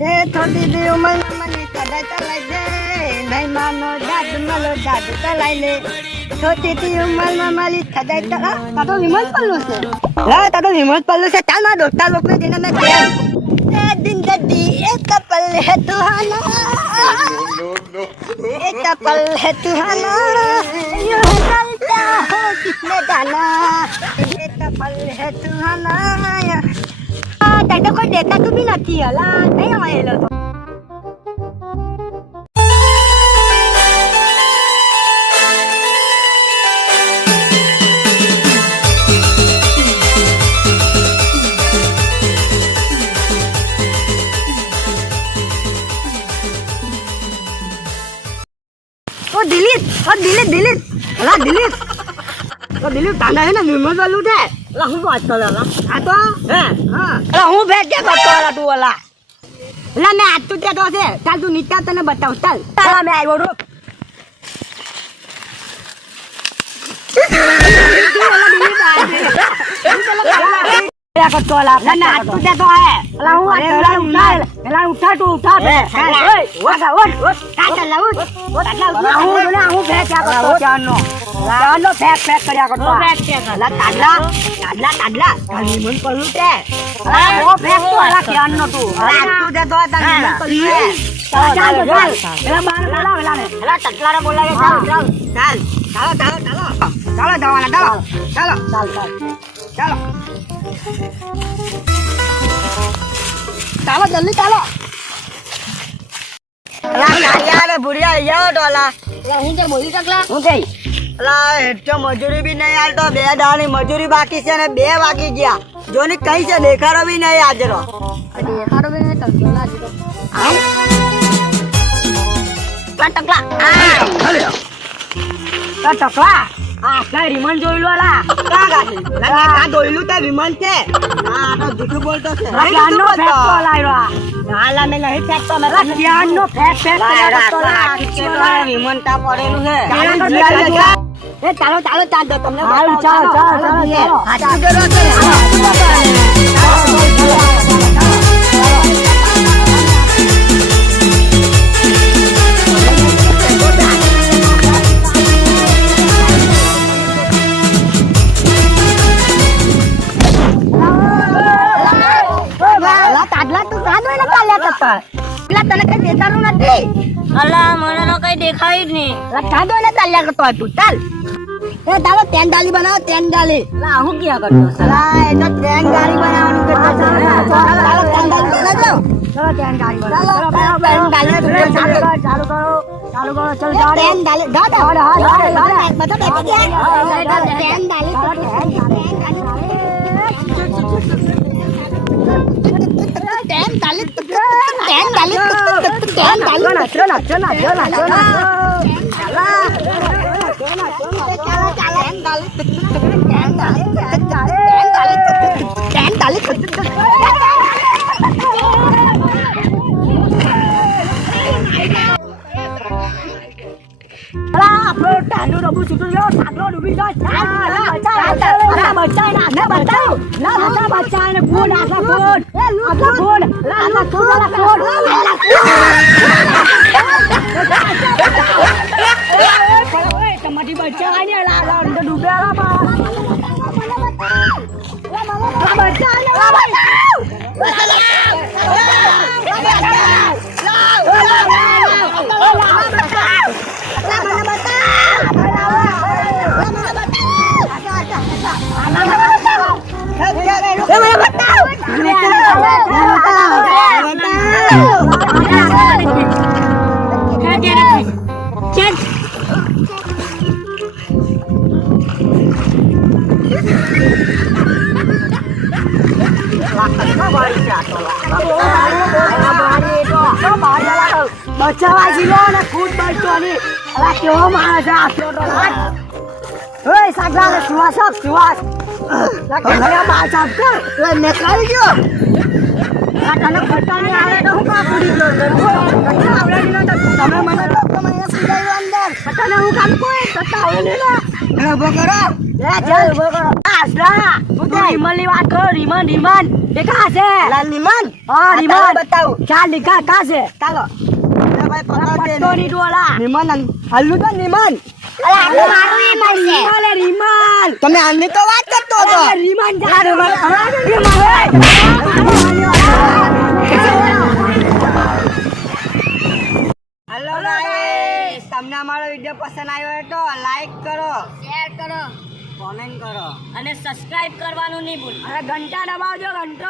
એ થોડી દી ઉંમર મને કદાચ ચલાઈ દે નહીં માનો દાદ મલો દાદ ચલાઈ લે થોડી દી ઉંમરમાં મારી કદાચ ચલા તાતો વિમલ પલ્લું છે હા તાતો વિમલ પલ્લું છે ચાલ મારા દોસ્તા લોકોને જેને મેં કેમ એ દિન દડી એક પલ હે તુહાના एक पल है तुहाना यूं चलता हो किसने जाना एक पल है तुहाना तक तो कोई देता तो भी નથી હલા નહીં આવેલો તો दिलीप अला दिलीप तो दिलीप ताना है ना विमल वालू दे अला हूं बात कर अला आ तो है हां अला हूं बैठ के बात कर अला तू अला अला मैं आज तो दे दो से चल तू नीचे तने बताओ चल ताला मैं आयो रुक क्या करतो अला ना आज तो दे दो है अला हूं अला उठा तू उठा ओए वागा ओट काटला उठ હું ફેંક્યા કરતો ચાનો ફેંક કર્યા કરતો તાડલા તાડલા મન કરું તે ઓ ફેંક તો અલા ચાનો તું તું દે તો તાને ચાલ એલા બાર બોલા વેલા ને એલા ટટલાને બોલાવે ચાલ જવાના ચાલો જલ્દી ચાલો यार बुढ़िया यो डोला હું કે બોલી શકલા હું કે અલા એટલો મજૂરી બી નહીં આલતો બે દાણી મજૂરી બાકી છે ને 2 વાગી ગયા જોની કઈ છે દેખાડો બી નહીં આજરો દેખાડો બી નહીં ટકલા ટકલા ટકલા આ કઈ વિમાન જોઈલો અલા કા ગાડી આ જોઈલું તે વિમાન છે આ તો જૂઠું બોલતો છે આનો ફેક્ટો લાયરો હાલા મે નહીં ફેક્ટો મે ક્યાંનો ફેક વિમાન તા પડેલું છે એ ચાલો ચાલ દો તમને ચાલો હાચું કરો છે પેલા તને કઈ દેખાડું નથી અલા મને તો કઈ દેખાય જ નહીં કાદો ને ચાલ્યા કરતો તું ચાલ એ ચાલો તેન ડાલી બનાવો તેન ડાલી લા હું ક્યાં કરતો અલા એ તો તેન ડાલી બનાવવાનું કરતો ચાલો તેન ડાલી બનાવજો ચલો તેન ડાલી બનાવો ચલો તેન ડાલી ચાલુ કરો ચલ જાઓ તેન ડાલી બધા બેઠી ગયા તેન ડાલી ટાનું રબુ છૂટું લો ઠાકરો ડૂબી જાય બચાય ફોન આખા ફોન તમારી બચાય ને અંદર ડૂબ્યા બચાવા જીલો ને ખુદ બચતો ની અલા કેવો માણસ આસ્યો તો ઓય સાગલા ને સુવાસ લા કેવા બાચાપ કર લે મેકાઈ ગયો આ તને ફટા ને આવે તો હું કા પડી ગયો આવડે ની તો તમે મને તો મને સુજાયો અંદર ફટા ને હું કામ કોઈ ફટા આવે ને લા ઉભો કરો લે ચાલ ઉભો કરો આસલા હું તો રિમન ની વાત કરો રિમન ये कहाँ से लाल निमन हाँ निमन बताओ क्या लिखा कहाँ से चलो भाई पकड़ दे निमन हल्लू तो निमन અલા આ તો મારું ઈમાન છે ઈમાન ઈમાન તમે આની તો વાત કરતો હતો ઈમાન જા ઈમાન હેલો ગાઈસ તમને અમારો વિડિયો પસંદ આવ્યો હોય તો લાઈક કરો શેર કરો કોમેન્ટ કરો અને સબસ્ક્રાઇબ કરવાનું નહીં ભૂલતા અને ઘંટા દબાવજો ઘંટો